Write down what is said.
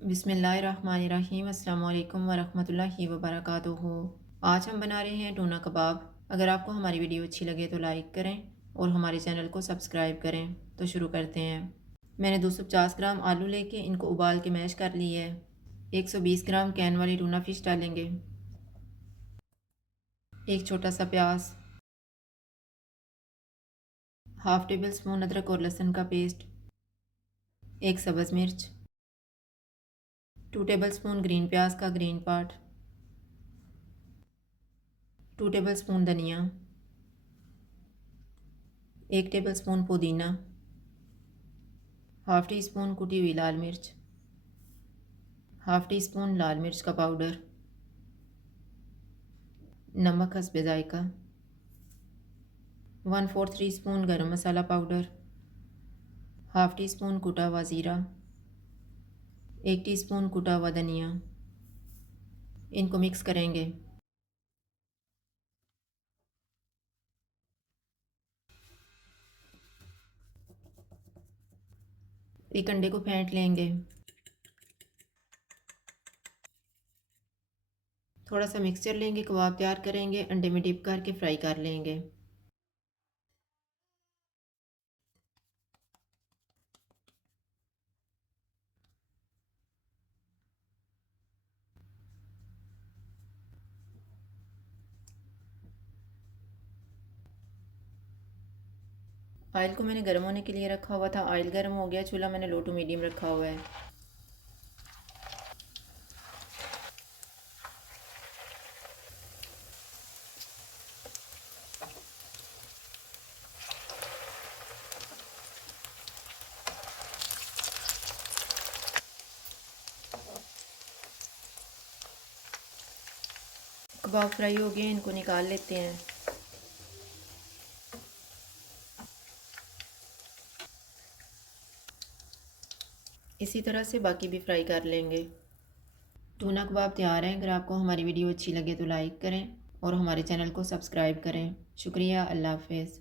बिस्मिल्लाहिर्रहमानिर्रहीम। अस्सलाम वालेकुम वरहमतुल्लाहि वबरकातुहू। आज हम बना रहे हैं टूना कबाब। अगर आपको हमारी वीडियो अच्छी लगे तो लाइक करें और हमारे चैनल को सब्सक्राइब करें। तो शुरू करते हैं। मैंने 250 ग्राम आलू लेके इनको उबाल के मैश कर ली है। 120 ग्राम कैन वाली टूना फिश डालेंगे। एक छोटा सा प्याज, हाफ टेबल स्पून अदरक और लहसुन का पेस्ट, एक सब्ज़ मिर्च, 2 टेबल स्पून ग्रीन प्याज का ग्रीन पार्ट, 2 टेबल स्पून धनिया, 1 टेबल स्पून पुदीना, हाफ टी स्पून कुटी हुई लाल मिर्च, हाफ टी स्पून लाल मिर्च का पाउडर, नमक हस्बे जायका, 1/4 टी स्पून गरम मसाला पाउडर, हाफ टी स्पून कुटा हुआ ज़ीरा, 1 टीस्पून कुटा हुआ धनिया। इनको मिक्स करेंगे। एक अंडे को फेंट लेंगे। थोड़ा सा मिक्सचर लेंगे, कबाब तैयार करेंगे, अंडे में डिप करके फ्राई कर लेंगे। ऑयल को मैंने गर्म होने के लिए रखा हुआ था। ऑयल गर्म हो गया, चूल्हा मैंने लो टू मीडियम रखा हुआ है। कबाब फ्राई हो गए, इनको निकाल लेते हैं। इसी तरह से बाकी भी फ्राई कर लेंगे। टूना कबाब तैयार है। अगर आपको हमारी वीडियो अच्छी लगे तो लाइक करें और हमारे चैनल को सब्सक्राइब करें। शुक्रिया। अल्लाह हाफ़िज़।